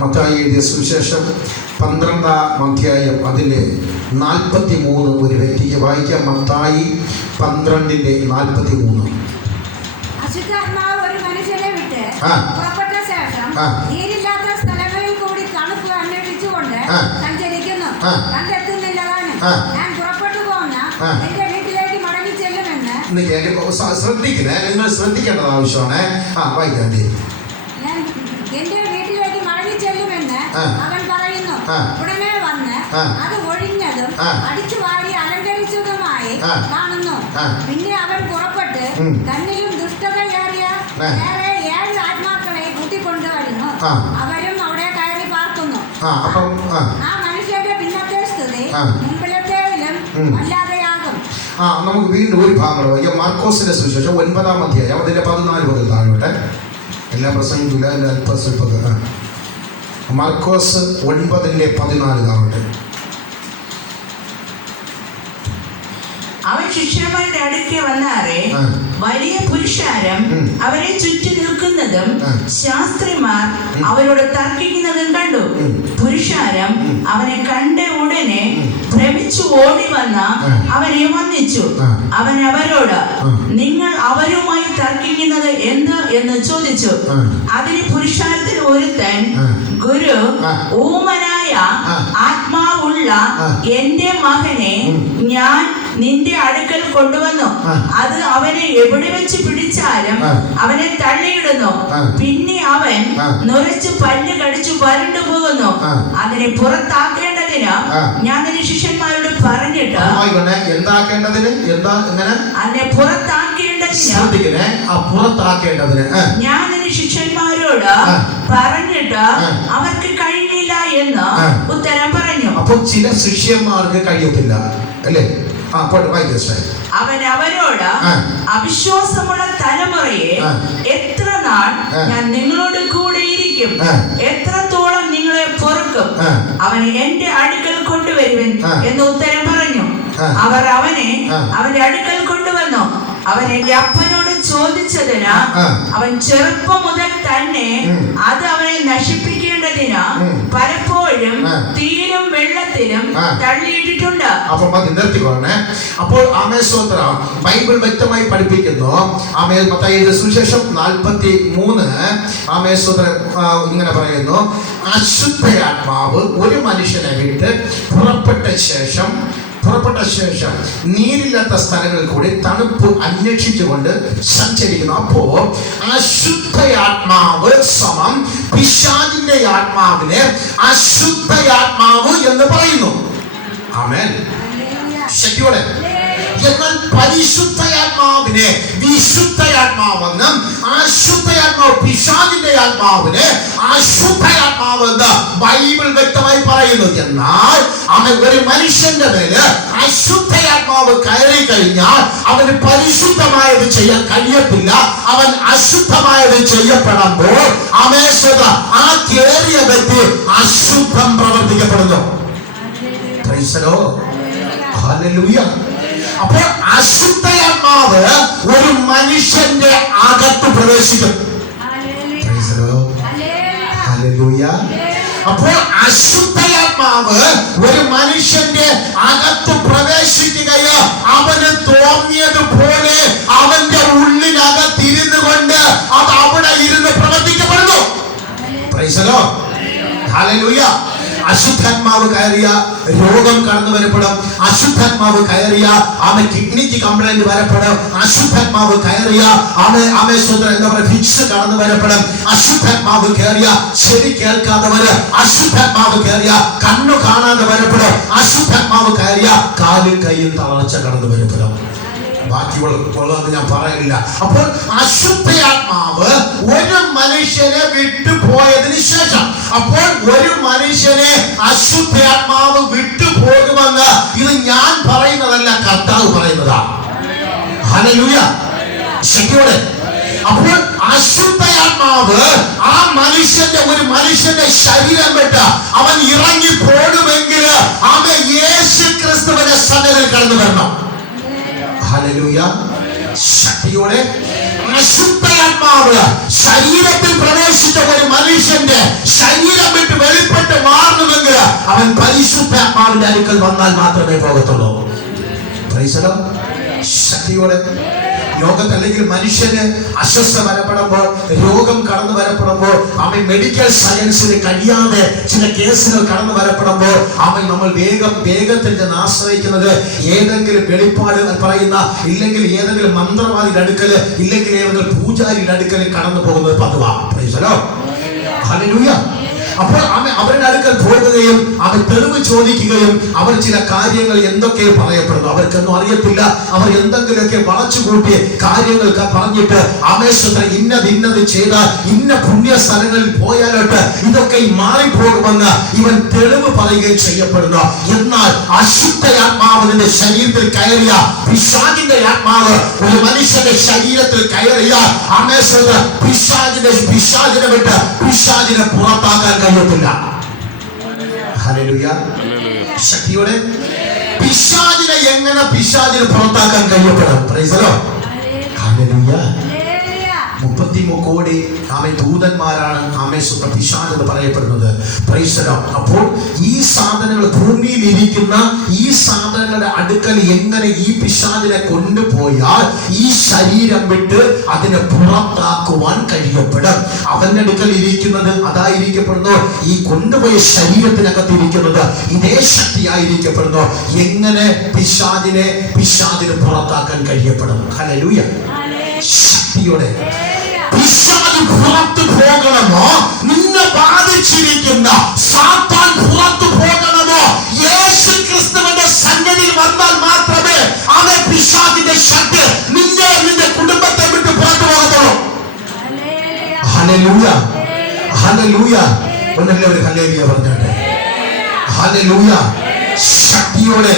മത്തായി എഴുതിയ സുവിശേഷം 12-ാം അധ്യായം അതിലെ 43 ഒരു വ്യക്തിക്ക് വായിക്കാം. മത്തായി 12:43. അശുദ്ധാത്മാവ് ഒരു മനുഷ്യനെ വിട്ട് പുറപ്പെട്ട ശേഷം നീരില്ലാത്ത സ്ഥലങ്ങളിൽ കൂടി തണുപ്പ് അന്വേഷിച്ചുകൊണ്ട് സഞ്ചരിക്കുന്നു. കണ്ടെത്തുന്നില്ല. ഞാൻ പുറപ്പെട്ടു പോകുന്ന എന്റെ വീട്ടിലേക്ക് മടങ്ങി ചെല്ലുമെന്ന്. ശ്രദ്ധിക്കണേ, നിങ്ങൾ ശ്രദ്ധിക്കേണ്ടത് ആവശ്യമാണ്. വായിക്കാം. ഞാൻ എന്റെ വീട്ടിലേക്ക് മടങ്ങി ചെല്ലുമെന്ന് അവൻ പറയുന്നു. ഉടനെ വന്ന് അത് ഒഴിഞ്ഞതും അടിച്ചു വാരി അലങ്കരിച്ചതുമായി കാണുന്നു. പിന്നെ അവൻ പുറപ്പെട്ട് തന്നിലും ദുഷ്ടതയേറിയ വേറെ 7 ആത്മാക്കളെ കൂട്ടിക്കൊണ്ടുവരുന്നു. അവരും അവിടെ കയറി പാർക്കുന്നു. ആ മനുഷ്യന്റെ പിന്നത്തെ സ്തുതി മുമ്പിലത്തേതിലും അല്ലാതെയാകും. നമുക്ക് വീണ്ടും ഒരു ഭാഗം വായിക്കാം. മാർക്കോസിന്റെ സുവിശേഷം 9-ാം അധ്യായം അതിന്റെ 14 മുതൽ താഴോട്ടെ. എല്ലാ പ്രസംഗിക്കില്ല, അല്പസ്വല്പ. മാർക്കോസ് 9:14 താഴോട്ടെ. അവൻ ശിഷ്യന്മാരുടെ അടുക്കെ വന്നാറെ വലിയ പുരുഷാരം അവരെ ചുറ്റി നിൽക്കുന്നതും ശാസ്ത്രിമാർ അവരോട് തർക്കിക്കുന്നതും കണ്ടു. പുരുഷാരം അവനെ കണ്ട ഉടനെ ഭ്രമിച്ചു ഓടി വന്ന അവനെ വന്ദിച്ചു. അവൻ അവരോട്, നിങ്ങൾ അവരുമായി തർക്കിക്കുന്നത് എന്ത് എന്ന് ചോദിച്ചു. അതിന് പുരുഷാരത്തിൽ ഒരുത്തൻ, ഗുരു, ഊമനായ ആത്മാവുള്ള എന്റെ മകനെ ഞാൻ നിന്റെ അടുക്കൽ കൊണ്ടുവന്നു. അത് അവനെ എവിടെ വെച്ച് പിടിച്ചാലും അവനെ തള്ളിയിടുന്നു. പിന്നെ അവൻ നുരച്ച് പല്ല് കടിച്ചു വരണ്ടു പോകുന്നു. അതിനെ പുറത്താക്കേണ്ടതിന് ഞാൻ നിന്റെ ശിഷ്യന്മാരോട് പറഞ്ഞിട്ട് അതിനെ പുറത്താക്കേണ്ടതിന് ഞാൻ നിന്റെ ശിഷ്യന്മാരോട് പറഞ്ഞിട്ട് അവർക്ക് കഴിയില്ല എന്ന് ഉത്തരം പറഞ്ഞു. അപ്പോൾ ചില ശിഷ്യന്മാർക്ക് കഴിയത്തില്ല അല്ലേ? അവൻ അവരോട്, അവിശ്വാസമുള്ള തലമുറയെ, എത്ര നാൾ ഞാൻ നിങ്ങളോട് കൂടെ ഇരിക്കും? എത്രത്തോളം നിങ്ങളെ പൊറുക്കും? അവനെ എന്റെ അടുക്കൽ കൊണ്ടുവരുവൻ എന്ന് ഉത്തരം പറഞ്ഞു. അവർ അവനെ അവന്റെ അടുക്കൽ കൊണ്ടുവന്നു. അവൻ എന്റെ അപ്പനോട് ചോദിച്ചതിന് അവൻ ചെറുപ്പം മുതൽ തന്നെ അത് അവനെ നശിപ്പിക്കേണ്ടതിന് പലപ്പോഴും തീരും വെള്ളത്തിലും തള്ളിയിട്ടിട്ടുണ്ട്. അപ്പോൾ ബൈബിൾ വ്യക്തമായി പഠിപ്പിക്കുന്നു. സുവിശേഷം 43 ഇങ്ങനെ പറയുന്നു, അശുദ്ധയാത്മാവ് ഒരു മനുഷ്യനെ വിട്ട് പുറപ്പെട്ട ശേഷം നീരില്ലാത്ത സ്ഥലങ്ങളിൽ കൂടി തണുപ്പ് അന്വേഷിച്ചുകൊണ്ട് സഞ്ചരിക്കുന്നു. അപ്പോ അശുദ്ധയാത്മാവ് സമം പിശാചിന്റെ ആത്മാവിനെ അശുദ്ധയാത്മാവ് എന്ന് പറയുന്നു. ആമേൻ. ശക്തിയോടെ. എന്നാൽ പരിശുദ്ധയാത്മാവിനെ വിശുദ്ധയാത്മാവെന്നും അശുദ്ധയാത്മാവ് പിശാചിന്റെ ആത്മാവിനെ അശുദ്ധയാത്മാവെന്ന് ബൈബിൾ വ്യക്തമായി പറയുന്നു. എന്നാൽ അവൻ ഒരു മനുഷ്യന്റെ മേല് അശുദ്ധയാത്മാവ് കയറി കഴിഞ്ഞാൽ അവന് പരിശുദ്ധമായത് ചെയ്യാൻ കഴിയത്തില്ല. അവൻ അശുദ്ധമായത് ചെയ്യപ്പെടുമ്പോൾ ആ കേറിയ വ്യക്തി അശുദ്ധം പ്രവർത്തിക്കപ്പെടുന്നു. അപ്പോൾ അശുദ്ധയാത്മാവ് ഒരു മനുഷ്യന്റെ അകത്ത് പ്രവേശിക്കും. അപ്പോൾ അശുദ്ധയാത്മാവ് ഒരു മനുഷ്യന്റെ അകത്ത് പ്രവേശിക്കുകയോ അവന് തോന്നിയതുപോലെ അവന്റെ ഉള്ളിനകത്തിരുന്നു കൊണ്ട് അത് അവിടെ ഇരുന്ന് പ്രവർത്തിക്കപ്പെടുന്നു. അശുദ്ധാത്മാവ് കയറിയ രോഗം കടന്നു വരപ്പെടും. അശുദ്ധാത്മാവ് കയറിയ കിഡ്നിക്ക് കംപ്ലൈന്റ് വരപ്പെടും. അശുദ്ധാത്മാവ് കയറിയ ഫിക്സ് കടന്നു വരപ്പെടും. അശുദ്ധാത്മാവ് കയറിയ ചെവി കേൾക്കാത്തവര്, അശുദ്ധാത്മാവ് കയറിയ കണ്ണു കാണാതെ വരപ്പെടും. അശുദ്ധാത്മാവ് കയറിയ കാലും കൈയും തളർച്ച കടന്നു വരപ്പെടും. ബാക്കിയുള്ളത് ഞാൻ പറയില്ല. അപ്പോൾ അശുദ്ധയാത്മാവ് ഒരു മനുഷ്യനെ വിട്ടുപോയതിനു ശേഷം, അപ്പോൾ ഒരു മനുഷ്യനെ അശുദ്ധയാത്മാവ് വിട്ടുപോകുമെന്ന് ഇത് ഞാൻ പറയുന്നതല്ല, കർത്താവ് പറയുന്നതാണ്. ഹല്ലേലൂയ. ശക്തിയോടെ. അപ്പോൾ അശുദ്ധയാത്മാവ് ആ ഒരു മനുഷ്യന്റെ ശരീരം വിട്ട് അവൻ ഇറങ്ങി പോകണമെങ്കിൽ അവൻ യേശു ക്രിസ്തുവിന്റെ സന്നിധിയിൽ കടന്നു വരണം. ഹല്ലേലൂയ. ശക്തിയോടെ. അശുദ്ധയാത്മാവ് ശരീരത്തിൽ പ്രവേശിച്ച ഒരു മനുഷ്യന്റെ ശരീരം വിട്ട് മാത്രമേ പോകത്തുള്ളൂ. Price the Lord. ശക്തിയോടെ ലോകത്ത് അല്ലെങ്കിൽ മനുഷ്യന് അസ്വസ്ഥ വരപ്പെടുമ്പോൾ, രോഗം കടന്നു വരപ്പെടുമ്പോൾ, അവൻ മെഡിക്കൽ സയൻസിന് കഴിയാതെ ചില കേസുകൾ കടന്നു വരപ്പെടുമ്പോൾ നമ്മൾ വേഗത്തിൽ ചെന്ന് ആശ്രയിക്കുന്നത് ഏതെങ്കിലും വെളിപ്പാട് പറയുന്ന, ഇല്ലെങ്കിൽ ഏതെങ്കിലും മന്ത്രവാദിയുടെ അടുക്കൽ, ഇല്ലെങ്കിൽ ഏതെങ്കിലും പൂജാരിയുടെ അടുക്കൽ കടന്നു പോകുന്നത് പതിവാ. Praise the lord. ഹല്ലേലൂയ. അപ്പോൾ അവരുടെ അടുക്കൽ പോകുകയും അവർ തെളിവ് ചോദിക്കുകയും അവർ ചില കാര്യങ്ങൾ എന്തൊക്കെ പറയപ്പെടുന്നു അവർക്കൊന്നും അറിയത്തില്ല. അവർ എന്തെങ്കിലുമൊക്കെ വളച്ചുകൂട്ടി കാര്യങ്ങൾ പറഞ്ഞിട്ട് ആമേശ്വരൻ ഇന്നത് ചെയ്താൽ ഇന്ന പുണ്യ സ്ഥലങ്ങളിൽ പോയാലോട്ട് ഇതൊക്കെ മാറിപ്പോകുമെന്ന് ഇവൻ തെളിവ് പറയുകയും ചെയ്യപ്പെടുന്നു. എന്നാൽ അശുദ്ധയാത്മാവ് നിന്റെ ശരീരത്തിൽ കയറിയ, പിശാചിന്റെ ആത്മാവ് ഒരു മനുഷ്യന്റെ ശരീരത്തിൽ കയറിയ ആമേശ്വരൻ പിശാചിനെ വിട്ട് പിശാചിനെ പുറത്താക്കാൻ കഴിയത്തില്ല. ഹല്ലേലൂയ. ശക്തിയോടെ പിശാചിനെ എങ്ങനെ പിശാചിനെ കഴിയപ്പെടാം? Praise the lord. ഹല്ലേലൂയ. 33 കോടി ദൂതന്മാരാണ് പിശാച് എന്ന് പറയപ്പെടുന്നത്. Praise the lord. അപ്പോൾ ഈ സാധനങ്ങൾ ഭൂമിയിൽ ഇരിക്കുന്ന ഈ സാധനങ്ങളുടെ അടുക്കൽ എങ്ങനെ ഈ പിശാചിനെ കൊണ്ടുപോയാൽ ഈ ശരീരം വിട്ട് അതിനെ പുറത്താക്കുവാൻ കഴിയപ്പെടും? അവന്റെ അടുക്കൽ ഇരിക്കുന്നത് അതായിരിക്കപ്പെടുന്നു. ഈ കൊണ്ടുപോയ ശരീരത്തിനകത്ത് ഇരിക്കുന്നത് ഇതേ ശക്തിയായിരിക്കപ്പെടുന്നു. എങ്ങനെ പിശാചിനെ പുറത്താക്കാൻ കഴിയപ്പെടും? ഹല്ലേലൂയ. ശക്തിയോടെ പിശാച് പുറത്തു പോകണമോ? നിന്നെ ബാധിച്ചിരിക്കുന്ന സാത്താൻ പുറത്തു പോകണമോ? യേശു ക്രിസ്തുവിന്റെ സന്നിധിയിൽ വന്നാൽ മാത്രമേ അവൻ പിശാചിന്റെ ശക്തി നിന്റെ കുടുംബത്തെ വിട്ട് പുറത്തു പോകത്തുള്ളൂ. ഹല്ലേലൂയ. ഹല്ലേലൂയ. ഒന്നെല്ലാവരും ഹല്ലേലൂയ പറഞ്ഞാട്ടെ. ഹല്ലേലൂയ. ശക്തിയോടെ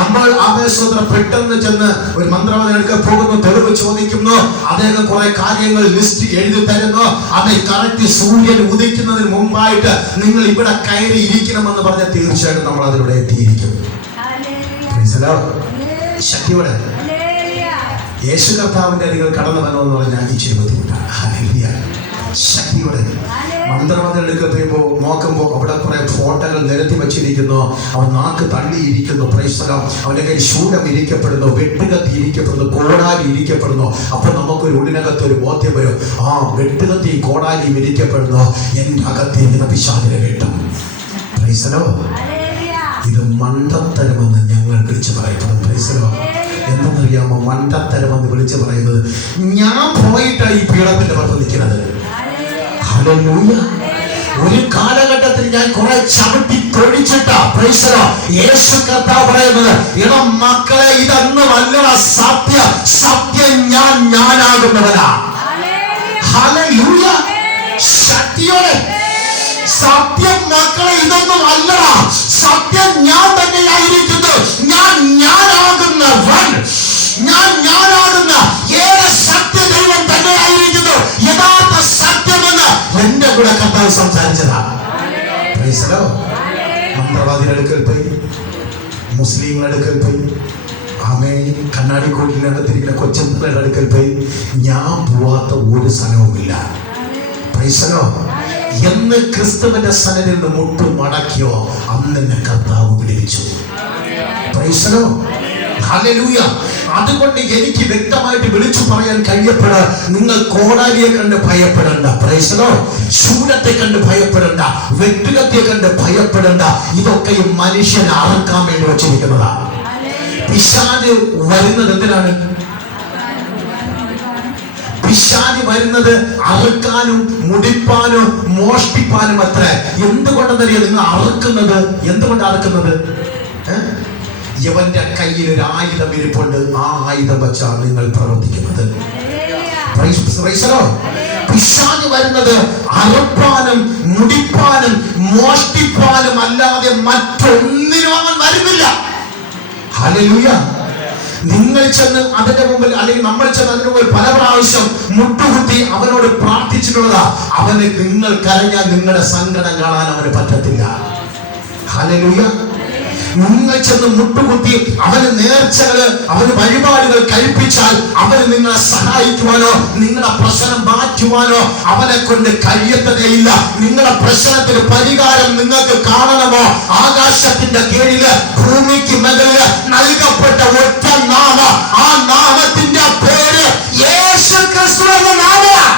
നമ്മൾ ആവേശോദര പെട്ടെന്ന് ചെന്ന് ഒരു മന്ത്രവാദിയുടെ പോകുന്നു, തെളിവ് ചോദിക്കുന്നു, അദ്ദേഹം കുറെ കാര്യങ്ങൾ ലിസ്റ്റ് എഴുതി തരുന്നു. അത് കറക്റ്റ് സൂര്യൻ ഉദിക്കുന്നതിന് മുമ്പായിട്ട് നിങ്ങൾ ഇവിടെ കയറി ഇരിക്കണമെന്ന് പറഞ്ഞ തീർച്ചയായിട്ടും നമ്മൾ അതിലൂടെ എത്തിയിരിക്കും. ശക്തിയോടെ യേശു കർത്താവിന്റെ അരികൾ കടന്നു വരണമെന്ന് പറഞ്ഞാൽ ഇച്ചിരി ബുദ്ധിമുട്ടാണ്. ഹല്ലേലൂയ. ശക്തിയോടെ മന്ത്രവാദിയുടെ അടുക്കൽ പോയപ്പോൾ നോക്കുമ്പോൾ അവിടെ കുറെ ഫോട്ടോകൾ നിരത്തി വെച്ചിരിക്കുന്നു. അവൻ നാക്ക് തള്ളിയിരിക്കുന്നു. Price the Lord. അവന്റെ കയ്യിൽ ശൂലം ഇരിക്കപ്പെടുന്നു, വെട്ടുകത്തി ഇരിക്കപ്പെടുന്നു, കോടാലി ഇരിക്കപ്പെടുന്നു. അപ്പൊ നമുക്കൊരു ഉള്ളിനകത്ത് ഒരു ബോധ്യം വരും, വെട്ടുകത്തിയും കോടാലിയും ഇരിക്കപ്പെടുന്നു, എന്റെ അകത്തിരിക്കുന്ന പിശാചിനെ വെട്ടും. Praise the lord. ഇത് മണ്ടത്തരമെന്ന് ഞങ്ങൾ വിളിച്ചു പറയപ്പെടും. Praise the lord. എന്തെന്നറിയാമോ മണ്ടത്തരമെന്ന് വിളിച്ചു പറയുന്നത്? ഞാൻ പോയിട്ടാണ് ഈ പീഡത്തിന്റെ പുറത്ത് നിൽക്കുന്നത്. ഹല്ലേലൂയ. ഒരു കാലഘട്ടത്തിൽ ഞാൻ കുറെ ചവിട്ടി തൊഴിച്ചിട്ടാ. Praise the lord. യേശു കർത്താവ് പറയുന്നത്, എടാ മക്കളെ, ഇതൊന്നും അല്ലടാ സത്യം ഞാനാകുന്നവനാ. ഹല്ലേലൂയ. ശക്തിയോടെ സത്യം മക്കളെ, ഇതൊന്നും അല്ലടാ, സത്യം ഞാൻ തന്നെയായിരിക്കുന്നു. ഞാനാകുന്നവൻ, ഞാനാകുന്ന ഏക സത്യ ദൈവം തന്നെയായിരിക്കുന്നു. യഥാർത്ഥ സത്യമെന്ന് എന്റെ കൂടെ കർത്താവ് സംസാരിച്ചതാ. Praise the lord. മന്ത്രവാദിയുടെ അടുക്കൽ പോയി, മുസ്ലിങ്ങളുടെ അടുക്കൽ പോയി, കണ്ണാടിക്കോട്ടിനകത്തിരിക്കുന്ന കൊച്ചന്മാരുടെ അടുക്കൽ പോയി, ഞാൻ പോവാത്ത ഒരു സ്ഥലവുമില്ല. Price the Lord. എന്ന് ക്രിസ്തുവിന്റെ സന്നിധിയിൽ നിന്ന് മുട്ടു മടക്കിയോ അന്ന് എന്നെ കർത്താവ് വിളിച്ചു. Price the lord. ഹല്ലേലൂയ. അതുകൊണ്ട് എനിക്ക് വ്യക്തമായിട്ട് വിളിച്ചു പറയാൻ കഴിയപ്പെടാ, നിങ്ങൾ കോടാലിയെ കണ്ട് ഭയപ്പെടണ്ട. Price the Lord. ശൂലത്തെ കണ്ട് ഭയപ്പെടണ്ട, വെട്ടുകത്തിയെ കണ്ട് ഭയപ്പെടണ്ട. ഇതൊക്കെ ഈ മനുഷ്യനെ അറുക്കാൻ വേണ്ടി വെച്ചിരിക്കുന്നതാ. പിശാച് വരുന്നത് എന്തിനാണ്? പിശാച് വരുന്നത് അറുക്കാനും മുടിപ്പാനും മോഷ്ടിപ്പാനും അത്ര. എന്തുകൊണ്ടെന്നറിയാം നിങ്ങൾ അറുക്കുന്നത്? എന്തുകൊണ്ട് അറുക്കുന്നത്? യവന്റെ കയ്യിൽ ഒരു ആയുധം ഇരിപ്പുണ്ട്, ആ ആയുധം വെച്ചാണ് നിങ്ങൾ പ്രവർത്തിക്കുന്നത്. പിശാച് വരുന്നത് അറുപ്പാനും മുടിപ്പാനും മോഷ്ടിപ്പാനും അല്ലാതെ മറ്റൊന്നിനും അവൻ വരുന്നില്ല. ഹല്ലേലൂയ. നിങ്ങൾ ചെന്ന് അതിന്റെ മുമ്പിൽ, അല്ലെങ്കിൽ നമ്മൾ ചെന്ന് അതിന്റെ മുമ്പിൽ പല പ്രാവശ്യം മുട്ടുകുത്തി അവനോട് പ്രാർത്ഥിച്ചിട്ടുള്ളതാ. അവന് നിങ്ങൾ കരഞ്ഞാൽ നിങ്ങളുടെ സങ്കടം കാണാൻ അവന് പറ്റത്തില്ല. ഹല്ലേലൂയ. നിങ്ങൾ ചെന്ന് മുട്ടുകുത്തി അവന് നേർച്ചകള് അവന് വഴിപാടുകൾ കഴിപ്പിച്ചാൽ അവന് നിങ്ങളെ സഹായിക്കുവാനോ നിങ്ങളുടെ പ്രശ്നം മാറ്റുവാനോ അവനെ കൊണ്ട് കഴിയത്തതേയില്ല. നിങ്ങളുടെ പ്രശ്നത്തിന് പരിഹാരം നിങ്ങൾക്ക് കാണണമോ? ആകാശത്തിന്റെ കീഴില് ഭൂമിക്ക് മുകളില് നൽകപ്പെട്ട ഒറ്റ നാമ, ആ നാമത്തിന്റെ പേര് യേശു ക്രിസ്തു എന്ന നാമമാണ്.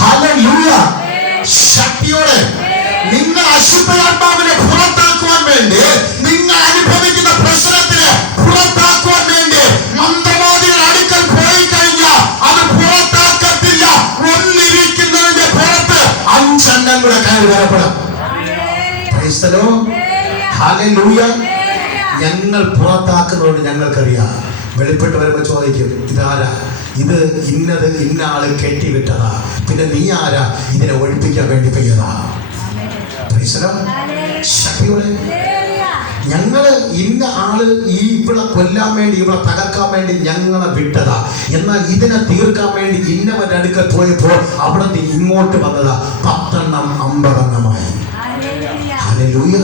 ഹല്ലേലൂയ. ശക്തിയോടെ നിങ്ങൾ അശുദ്ധാത്മാവിനെ പുറത്താക്കുവാൻ വേണ്ടി, നിങ്ങൾ അനുഭവിക്കുന്ന പ്രശ്നത്തിന് പുറത്താക്കുവാൻ വേണ്ടി മന്ത്രവാദികൾ അടുക്കൽ പോയി കഴിഞ്ഞാൽ അത് പുറത്താക്കത്തില്ല. ഒന്നിരിക്കുന്നതിന്റെ പുറത്ത് 5 എണ്ണം കൂടെ കയറി വരപ്പെടാം. ഹല്ലേലൂയ. ഞങ്ങൾ പുറത്താക്കുന്നതുകൊണ്ട് ഞങ്ങൾക്കറിയാം. വെളിപ്പെട്ട് വരുമ്പോ ചോദിക്കും, ഇതാരാ? ഇത് ഇന്നത് ഇന്ന ആള് കെട്ടിവിട്ടതാ. പിന്നെ നീ ആരാ ഇതിനെ ഒഴിപ്പിക്കാൻ വേണ്ടി പെയ്യതാ? ശക്തിയോടെ ഞങ്ങള് ഇന്ന ആള് ഇവളെ കൊല്ലാൻ വേണ്ടി, ഇവളെ തകർക്കാൻ വേണ്ടി ഞങ്ങളെ വിട്ടതാ. എന്നാൽ ഇതിനെ തീർക്കാൻ വേണ്ടി ഇന്നവന്റെ അടുക്കൽ പോയപ്പോൾ അവിടെ നിന്ന് ഇങ്ങോട്ട് വന്നതാ. 10 എണ്ണം 50 എണ്ണമായി. ഹല്ലേലൂയ.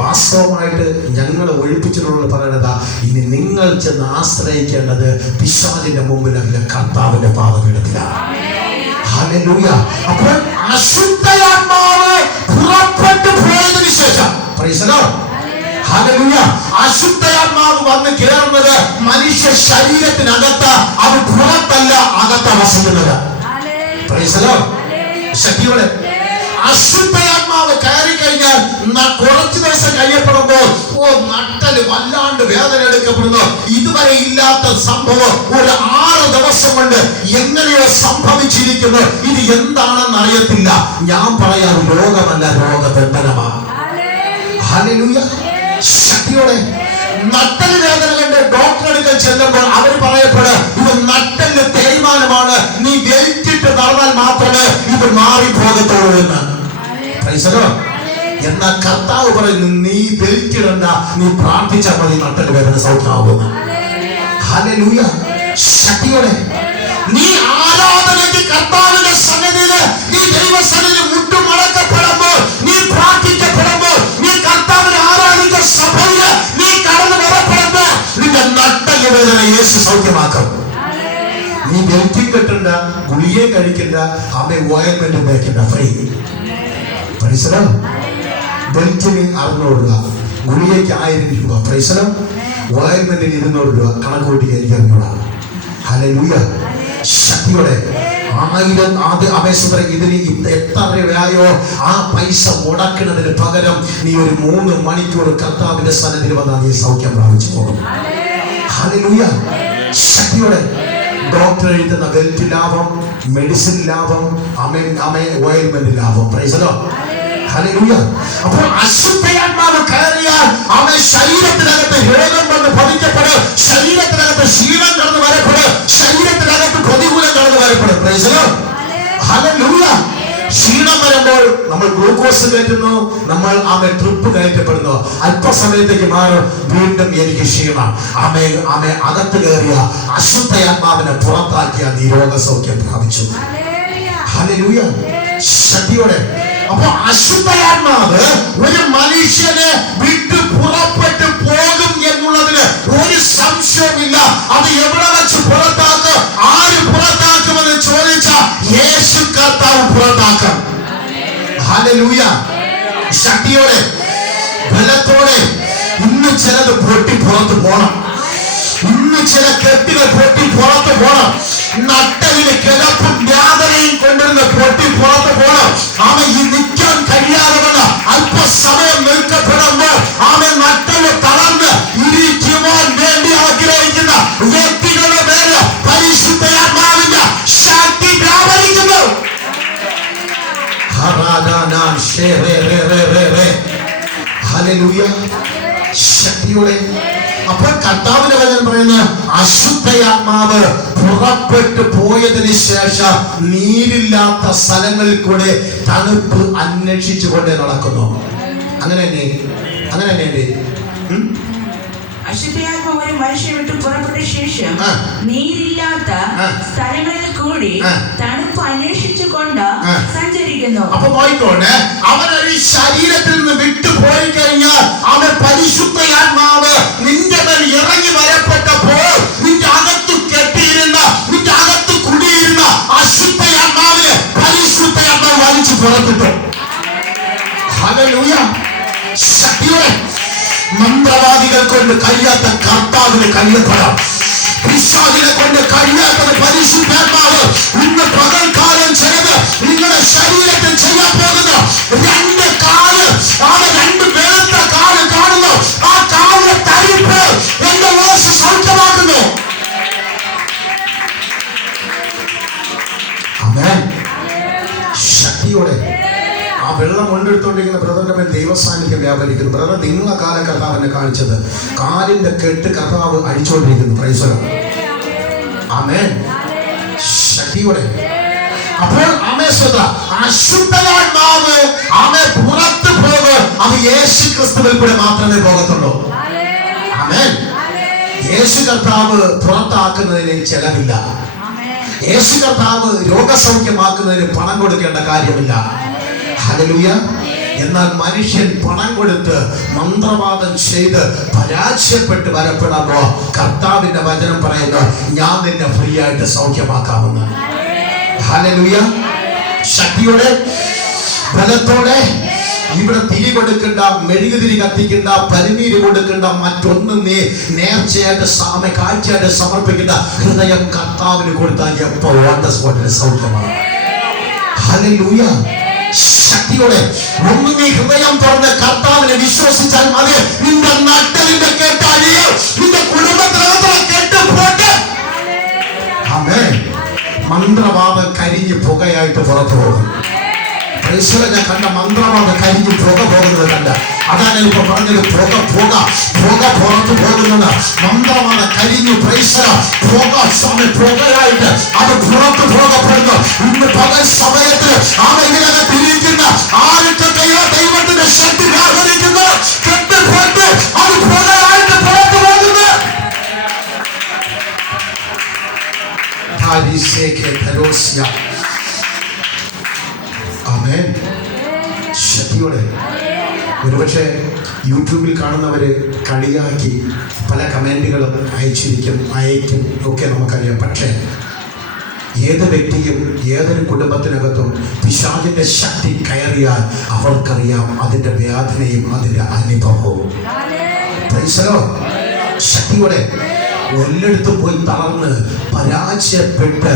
വാസ്തവമായിട്ട് ഞങ്ങൾ ഒഴിപ്പിച്ചിട്ടുള്ളത് പറയണതാ, ഇനി നിങ്ങൾ ചെന്ന് ആശ്രയിക്കേണ്ടത് പിശാചിന്റെ മുമ്പിലല്ല, കർത്താവിന്റെ പാദപീഠത്തിലാണ്. ഹല്ലേലൂയ. അപ്പോൾ അശുദ്ധാത്മാവ് പുറപ്പെട്ടു പോയതിനു ശേഷം, പ്രൈസ് ദി ലോർഡ്, ഹല്ലേലൂയ, അശുദ്ധാത്മാവ് വന്ന് കയറുന്നത് മനുഷ്യ ശരീരത്തിനകത്ത്, അത് പുറത്തല്ല, അകത്ത് വസിക്കുന്നത്. Price the Lord. ശക്തിയോടെ അശുദ്ധാത്മാവ് കയറി കഴിഞ്ഞാൽ കുറച്ചു ദിവസം കഴിയപ്പെടുമ്പോൾ നട്ടല് വല്ലാണ്ട് വേദന എടുക്കപ്പെടുന്നു. ഇതുവരെ ഇല്ലാത്ത സംഭവം ഒരു 6 ദിവസം കൊണ്ട് എങ്ങനെയോ സംഭവിച്ചിരിക്കുന്നു. ഇത് എന്താണെന്ന് അറിയത്തില്ല. ഞാൻ പറയാം, രോഗമല്ല, രോഗബന്ധനമാണ്. ഹല്ലേലൂയ. ശക്തിയോടെ നട്ടല് വേദന കണ്ട് ഡോക്ടർ അടുക്കൽ ചെല്ലുമ്പോൾ അവർ പറയപ്പെടും, ഇത് നട്ടല് തേയ്മാനമാണ്, നീ വെയിറ്റിട്ട് നടന്നാൽ മാത്രമേ ഇത് മാറിപ്പോകത്തുള്ളൂ എന്ന്. എന്നാൽ കർത്താവ് പറയുന്നു, നീ വെയിറ്റിടണ്ട, നീ പ്രാർത്ഥിച്ചാൽ മതി, നട്ടല് വേദന സൗഖ്യമാകുന്നു. ഹല്ലേലൂയ. ശക്തിയോടെ നീ ആരാധനയ്ക്ക് കർത്താവിന്റെ സന്നിധിയില്, നീ ദൈവസന്നിധിയിൽ മുട്ടുമടക്കപ്പെടുമ്പോൾ, നീ പ്രാർത്ഥിക്കപ്പെടുമ്പോൾ, നീ കർത്താവിനെ ആരാധിച്ച സഭയില് നീ കടന്നു വരപ്പെടുമ്പോൾ നിന്റെ നട്ടല് വേദന യേശു സൗഖ്യമാക്കും. നീ വെയിറ്റിംഗ് കെട്ടണ്ട, ഗുളിയെ കഴിക്കണ്ട, അമ്മ ഓയിൽമെന്റ് തേക്കണ്ട, ഫ്രീ. പരിസരം ബെൽറ്റിന് 600 രൂപ, ഗുളികയ്ക്ക് 1000 രൂപ, പരിസരം ഓയിൽമെന്റിന് 200 രൂപ. കണക്ക് കൂട്ടി എനിക്ക് അറിഞ്ഞൂടാ. ഹല്ലേലൂയ. ശക്തിയോടെ 1000 ആദ്യ അപേക്ഷ ഇതിന് എത്ര രൂപയോ ആ പൈസ മുടക്കുന്നതിന് പകരം നീ ഒരു 3 മണിക്കൂർ കർത്താവിന്റെ സന്നിധിയിൽ വന്നാൽ നീ സൗഖ്യം പ്രാപിച്ചു പോകും. ഹല്ലേലൂയ. ശക്തിയോടെ ഡോക്ടർ എഴുതുന്ന ബെൽറ്റ് ലാഭം, മെഡിസിൻ ലാഭം, ഓയിൽമെന്റ് ലാഭം. Price the lord. ഹല്ലേലൂയ. അപ്പോൾ അശുദ്ധാത്മാവ് കയറിയാൽ അവൻ ശരീരത്തിനകത്ത് രോഗം വന്ന് ഭവിക്കപ്പെടും, ശരീരത്തിനകത്ത് ക്ഷീണം കടന്നു വരപ്പെടും, ശരീരത്തിനകത്ത് പ്രതികൂലം കടന്നു വരപ്പെടും. Praise the lord. ഹല്ലേലൂയ. ക്ഷീണം വരുമ്പോൾ നമ്മൾ ഗ്ലൂക്കോസ് കയറ്റുന്നു, നമ്മൾ ട്രിപ്പ് കയറ്റപ്പെടുന്നു, അല്പസമയത്തേക്ക് മാറും, വീണ്ടും എനിക്ക് ക്ഷീണം. അകത്ത് കയറിയ അശുദ്ധാത്മാവിനെ പുറത്താക്കിയ നീ രോഗസൗഖ്യം പ്രാപിച്ചു. ഹല്ലേലൂയ. ശക്തിയോടെ. അപ്പൊ അശുദ്ധാത്മാവ് ഒരു മനുഷ്യനെ വിട്ട് പുറപ്പെട്ടു പോകും എന്നുള്ളതിന് ഒരു സംശയമില്ല. അത് എവിടെ വെച്ച് പുറത്താക്കും, ആര് പുറത്താക്കുമെന്ന് ചോദിച്ചാൽ യേശു കർത്താവ് പുറത്താക്കും. ഹല്ലേലൂയ. ശക്തിയോടെ, ബലത്തോടെ. ഇന്ന് ചിലത് പൊട്ടി പുറത്ത് പോണം, ഇന്ന് ചില കെട്ടുകൾ പൊട്ടി പുറത്ത് പോണം, നട്ടലിന് കിടപ്പും വേദനയും കൊണ്ടിരുന്ന പൊട്ടി പുറത്ത് പോണം. ഈ നിൽക്കാൻ കഴിയാതെ വന്ന് അല്പസമയം നിൽക്കപ്പെടുമ്പോൾ നട്ടല് തളർന്ന് ഇരിക്കുവാൻ വേണ്ടി ആഗ്രഹിക്കുന്ന വ്യക്തികളുടെ പേര് പരിശുദ്ധാത്മാവിന്റെ ശക്തി വ്യാപരിക്കുന്നു. ഹല്ലേലൂയ. ശക്തിയോടെ. അപ്പോൾ കർത്താവിന്റെ വചനം പറയുന്ന അശുദ്ധാത്മാവ് പുറപ്പെട്ടു പോയതിനു ശേഷം നീരില്ലാത്ത സ്ഥലങ്ങളിൽ കൂടെ തണുപ്പ് അന്വേഷിച്ചുകൊണ്ട് നടക്കുന്നു. അങ്ങനെ തന്നെ അശുദ്ധാത്മാവ് ഒരു മനുഷ്യനെ വിട്ട് പുറപ്പെട്ട ശേഷം നീരില്ലാത്ത സ്ഥലങ്ങളിൽ കൂടി തണുപ്പ് അന്വേഷിച്ചുകൊണ്ട് സഞ്ചരിക്കുന്നു. അപ്പൊ പോയിക്കോട്ടെ, അവനൊരു ശരീരത്തിൽ നിന്ന് വിട്ടു പോയി കഴിഞ്ഞാൽ അവൻ പുറത്തിട്ടു. ഹല്ലേലൂയ. ശക്തിയോടെ മന്ത്രവാദികൾ കൊണ്ട് കഴിയാത്ത കർത്താവിന് കഴിയപ്പെടാം. പിശാചിനെ കൊണ്ട് കഴിയാത്തത് പരിശുദ്ധാത്മാവ് ഇന്ന് പകൽക്കാലം ചെയ്ത് നിങ്ങളുടെ ശരീരത്തിൽ ചെയ്യാൻ പോകുന്ന രണ്ട് കാല്, രണ്ട് വെളുത്ത കാല് കാണുന്നു. ആ കാലിന്റെ തരിപ്പ് എന്റെ യേശു സൗഖ്യമാക്കുന്നു. ആമേൻ. ശക്തിയോടെ ആ വെള്ളം കൊണ്ടെടുത്തോണ്ടിരിക്കുന്ന ബ്രദറിന്റെ മേൽ ദൈവസാന്നിധ്യം വ്യാപരിക്കുന്നു. ബ്രദർ, നിങ്ങളെ കാലം കർത്താവിനെ കാണിച്ചത് കാലിന്റെ കെട്ട് കർത്താവ് അഴിച്ചുകൊണ്ടിരിക്കുന്നു. Praise the lord. ആമേൻ. ശക്തിയോടെ അപ്പോൾ അശുദ്ധനാത്മാവ് പുറത്ത് പോകും. അത് യേശു ക്രിസ്തുവിൽ കൂടെ മാത്രമേ പോകത്തുള്ളൂ. ആമേൻ. യേശു കർത്താവ് പുറത്താക്കുന്നതിന് ചെലവില്ല. യേശു കർത്താവ് രോഗസൗഖ്യമാക്കുന്നതിന് പണം കൊടുക്കേണ്ട കാര്യമില്ല. ഹല്ലേലൂയ. എന്നാൽ മനുഷ്യൻ പണം കൊടുത്ത് മന്ത്രവാദം ചെയ്ത് പരാജയപ്പെട്ട് വരപ്പെടാമോ? കർത്താവിന്റെ വചനം പറയുന്നു, ഞാൻ നിന്നെ ഫ്രീ ആയിട്ട് സൗഖ്യമാക്കാമെന്ന്. ഹല്ലേലൂയ. ശക്തിയോടെ ബലത്തോടെ ഇവിടെ തിരി കൊടുക്കണ്ട, മെഴുകുതിരി കത്തിക്കണ്ട, പരിനീര് കൊടുക്കണ്ട, മറ്റൊന്നും നീ നേർച്ചയായിട്ട് കാഴ്ചയായിട്ട് സമർപ്പിക്കേണ്ട. ഹൃദയം കർത്താവിന് കൊടുത്താൽ എപ്പോ ഓൺ ദ സ്പോട്ടിന് സൗഖ്യമാണ്. ഹല്ലേലൂയ. ശക്തിയോടെ ഒന്ന് നീ ഹൃദയം തുറന്ന് കർത്താവിനെ വിശ്വസിച്ചാൽ മതി. നിന്റെ നട്ടലിന്റെ കേട്ടഴിയോ, നിന്റെ കുടുംബത്തിനകത്തുള്ള കേട്ട് പോട്ടെ. ആമേൻ. മന്ത്രവാദം കരിഞ്ഞ് പുകയായിട്ട് പുറത്തു പോകും. ഞാൻ കണ്ട മന്ത്രവാദം കരിഞ്ഞ് പുക പോകുന്നത് കണ്ട. അതാണ് ഇപ്പൊ പറഞ്ഞത്, പുക പുക പുക പുറത്തു പോകുന്നത്. മന്ത്രവാദം കരിഞ്ഞു പുകയായിട്ട് അത് പുറത്തു പോകപ്പെടുന്നു. ഇന്ന് പകൽ സമയത്ത് ഇതിനകത്ത് ഇരിക്കുന്ന ആർക്കൊക്കെയോ ദൈവത്തിന്റെ ശക്തി വ്യാപരിക്കുന്നു. കെട്ടുപോട്ട് അത് പുകയായിട്ട് പുറത്തു പോകുന്നു. ആമേൻ. ശക്തിയോടെ ഒരുപക്ഷെ യൂട്യൂബിൽ കാണുന്നവര് കളിയാക്കി പല കമന്റുകളും അയക്കും ഒക്കെ നമുക്കറിയാം. പക്ഷേ ഏത് വ്യക്തിയും ഏതൊരു കുടുംബത്തിനകത്തും പിശാചിന്റെ ശക്തി കയറിയാൽ അവർക്കറിയാം അതിന്റെ വേദനയും അതിന്റെ അനുഭവവും. ശക്തിയോടെ എല്ലായിടത്തും പോയി തളർന്ന് പരാജയപ്പെട്ട്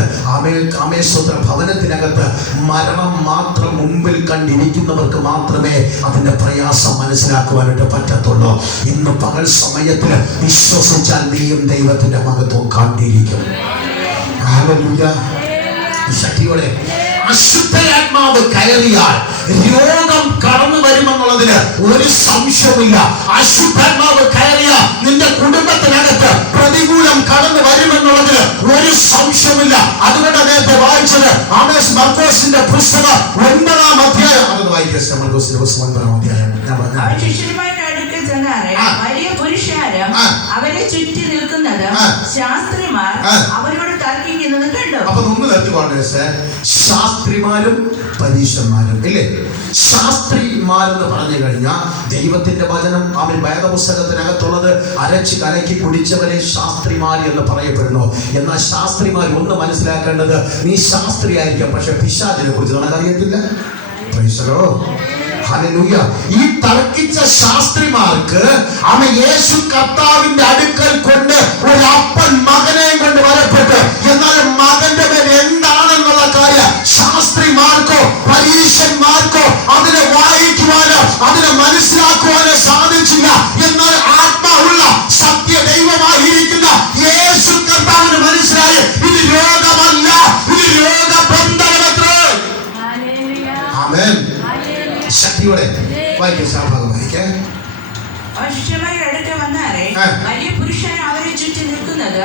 കാമേശ്വര ഭവനത്തിനകത്ത് മരണം മാത്രം മുമ്പിൽ കണ്ടിരിക്കുന്നവർക്ക് മാത്രമേ അതിന്റെ പ്രയാസം മനസ്സിലാക്കുവാനായിട്ട് പറ്റത്തുള്ളൂ. ഇന്ന് പകൽ സമയത്ത് വിശ്വസിച്ചാൽ നീയും ദൈവത്തിന്റെ മഹത്വം കണ്ടിരിക്കും. ഹല്ലേലൂയ. ശക്തിയോടെ അശുദ്ധാത്മാവ് കയറിയാൽ രോഗം കടന്നു വരുമെന്നുള്ളതിന് ഒരു സംശയവുമില്ല. അശുദ്ധാത്മാവ് കയറിയാൽ നിന്റെ കുടുംബത്തിനകത്ത് പ്രതികൂലം കടന്നു വരുമെന്നുള്ളതിന് ഒരു സംശയമില്ല. അതുകൊണ്ട് അദ്ദേഹത്തെ വായിച്ചത് മർക്കോസിന്റെ പുസ്തകം 9-ാം അധ്യായം. അത് വായിക്കാം. മർക്കോസിന്റെ പുസ്തകം 9-ാം അധ്യായം. വലിയ പുരുഷാരം അവരെ ചുറ്റി നിൽക്കുന്നത് ശാസ്ത്രിമാർ അവരോട് തർക്കിക്കുന്നത് കണ്ടു. അപ്പൊ ഒന്ന് നിർത്തിക്കോട്ടെ. ശാസ്ത്രിമാരും പരീശന്മാരും ഇല്ലേ? ശാസ്ത്രിമാരെന്ന് പറഞ്ഞു കഴിഞ്ഞാൽ ദൈവത്തിന്റെ വചനം വേദപുസ്തകത്തിനകത്തുള്ളത് അരച്ച് കലക്കി കുടിച്ചവരെ ശാസ്ത്രിമാർ എന്ന് പറയപ്പെടുന്നു. എന്നാൽ ശാസ്ത്രിമാർ ഒന്ന് മനസ്സിലാക്കേണ്ടത്, നീ ശാസ്ത്രി ആയിരിക്കാം, പക്ഷെ പിശാചിനെ കുറിച്ച് നമുക്കറിയത്തില്ല. ഹല്ലേലൂയ. ഈ തർക്കിച്ച ശാസ്ത്രിമാർക്ക് യേശു കർത്താവിന്റെ അടുക്കൽ കൊണ്ട് ഒരു അപ്പൻ മകനെയും കൊണ്ട് വരപ്പെട്ടു. എന്നാൽ മകന്റെ മേൽ എന്താണെന്നുള്ള കാര്യം ശാസ്ത്രിമാർക്കോ പരീശന്മാർക്കോ അതിനെ വായിക്കുവാനോ അതിനെ മനസ്സിലാക്കുവാനോ സാധിച്ചില്ല. എന്നാൽ ആത്മാവുള്ള സത്യ ദൈവമായിരിക്കുന്ന യേശു കർത്താവിന് മനസ്സിലായി, ഇത് രോഗമല്ല, ഇത് രോഗബന്ധനമത്രേ. ആമേൻ. ശക്തിയോടെ വായിക്കാൻ. വലിയ പുരുഷൻ അവരെ ചുറ്റി നിൽക്കുന്നത്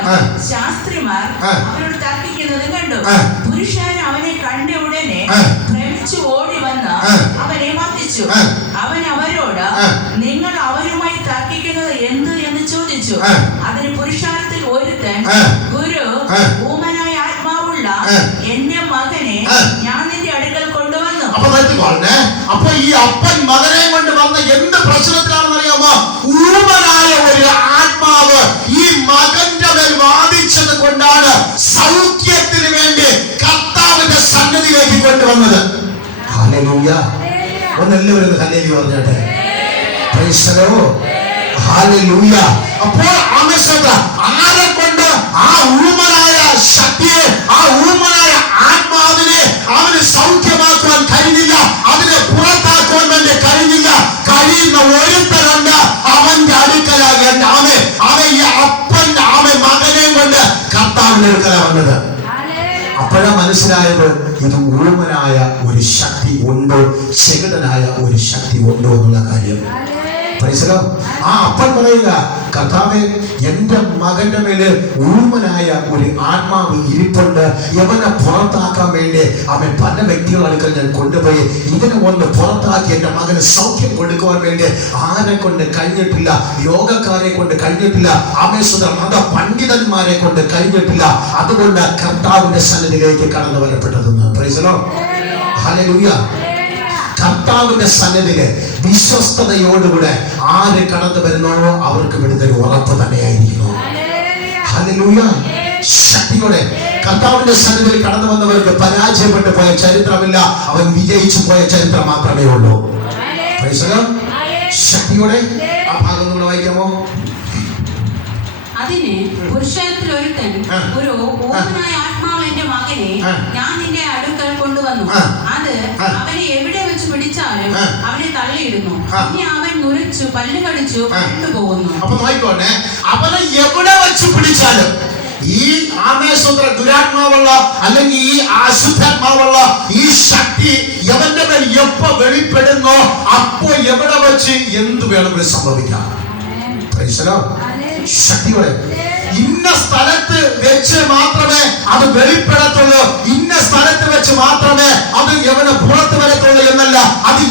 ശാസ്ത്രിമാർ അവരോട് തർക്കിക്കുന്നത് കണ്ടു. പുരുഷൻ അവനെ കണ്ട ഉടനെ ഭ്രമിച്ചു ഓടി വന്ന് അവനെ വന്ദിച്ചു. അവൻ അവരോട്, നിങ്ങൾ അവരുമായി തർക്കിക്കുന്നത് എന്ത് എന്ന് ചോദിച്ചു. അതിന് പുരുഷാരത്തിൽ ഒരുത്തൻ, ഗുരു, ഊമനായ ആത്മാവുള്ള എന്റെ മകനെ ഞാൻ നിന്റെ അടുക്കൽ കൊണ്ടുവന്നു. അപ്പൊ ഈ അപ്പൻ മകനെ കൊണ്ട് വന്ന എന്ത് പ്രശ്നത്തിലാണെന്ന് അറിയാമോ? ഊമനായ ഒരു ആത്മാവ് ഈ മകന്റെ മേൽ വാദിച്ചത് കൊണ്ടാണ് സൗഖ്യത്തിന് വേണ്ടി കർത്താവിന്റെ സന്നിധിയിലേക്ക് കൊണ്ടുവന്നത്. ഹല്ലേലൂയ. ഒന്നെല്ലാവരും ഹല്ലേലൂയ പറഞ്ഞാട്ടെ. Price the lord. ഹല്ലേലൂയ. അപ്പോൾ ആരെ കൊണ്ട് ആ ഊമനായ ശക്തിയെ, ആ ഊമനായ ആത്മാവിനെ അവന് സൗഖ്യമാക്കുവാൻ കഴിഞ്ഞില്ല, അതിനെ പുറത്താക്കുവാൻ വേണ്ടി കഴിഞ്ഞില്ല. കഴിയുന്ന ഒരുത്തനുണ്ട് അവന്റെ അടുക്കല. അവൻ ഈ അപ്പന്റെ മകനെയും കൊണ്ട് കർത്താവിന്റെ അടുക്കല വന്നത്. അപ്പോഴാ മനസ്സിലായത് ഇത് ഊമനായ ഒരു ശക്തി ഉണ്ടോ, ചെകിടനായ ഒരു ശക്തി ഉണ്ടോ എന്നുള്ള കാര്യം. ആ അപ്പൻ പറയുക, കർത്താവേ, എന്റെ മകന്റെ മേല് ഊമനായ ഒരു ആത്മാവ് ഇരിപ്പുണ്ട്, യവനെ പുറത്താക്കാൻ വേണ്ടി അവൻ പല വ്യക്തികളുടെ അടുക്കൽ ഞാൻ കൊണ്ടുപോയി ഇതിനെ ഒന്ന് പുറത്താക്കി എന്റെ മകന് സൗഖ്യം കൊടുക്കുവാൻ വേണ്ടി ആരെ കൊണ്ട് കഴിഞ്ഞിട്ടില്ല, യോഗക്കാരെ കൊണ്ട് കഴിഞ്ഞിട്ടില്ല, മത പണ്ഡിതന്മാരെ കൊണ്ട് കഴിഞ്ഞിട്ടില്ല. അതുകൊണ്ട് കർത്താവിന്റെ സന്നിധിയിലേക്ക് കടന്നു വരപ്പെട്ടതെന്ന്. Praise the lord. ഹല്ലേലൂയ. കർത്താവിന്റെ സന്നിധിയില് വിശ്വസ്തയോടുകൂടെ ആര് കടന്നു വരുന്നോ അവർക്ക് വിടുതൽ ഉറപ്പ് തന്നെയായിരിക്കുന്നു. ഹല്ലേലൂയ. ശക്തിയോടെ കർത്താവിന്റെ സന്നിധിയിൽ കടന്നു വന്നവർക്ക് പരാജയപ്പെട്ടു പോയ ചരിത്രമില്ല, അവൻ വിജയിച്ചു പോയ ചരിത്രം മാത്രമേ ഉള്ളൂ. Price the Lord. ശക്തിയോടെ ആ ഭാഗം നമ്മൾ വായിക്കാമോ? അതിന് പുരുഷത്തിൽ ഒരുത്തൻ, ഒരു ഊമനായ ആത്മാവ് എന്റെ മകനെ ഞാൻ നിന്റെ അടുക്കൽ കൊണ്ടുവന്നു, അത് അവനെ എവിടെ വെച്ച് പിടിച്ചാലും അവനെ തള്ളിയിടുന്നു, ഇനി അവൻ നുരച്ചു പല്ല് കടിച്ചു കൊണ്ടുപോകുന്നു. അപ്പൊ നോക്കിക്കോട്ടെ, അവനെ എവിടെ വെച്ച് പിടിച്ചാലും ഈ ആമേശ്വര ദുരാത്മാവുള്ള അല്ലെങ്കിൽ ഈ അശുദ്ധാത്മാവുള്ള ഈ ശക്തി എവന്റെ മേൽ എപ്പോ വെളിപ്പെടുന്നോ അപ്പോ എവിടെ വെച്ച് എന്ത് വേണമെങ്കിലും സംഭവിക്കാം. ശക്തിയോടെ ഇന്ന സ്ഥലത്ത് വെച്ച് മാത്രമേ അത് വെളിപ്പെടത്തുള്ളൂ, ഇന്ന സ്ഥലത്ത് വെച്ച് മാത്രമേ അത് എവനെ പുറത്ത് വരത്തുള്ളൂ എന്നല്ല, അത്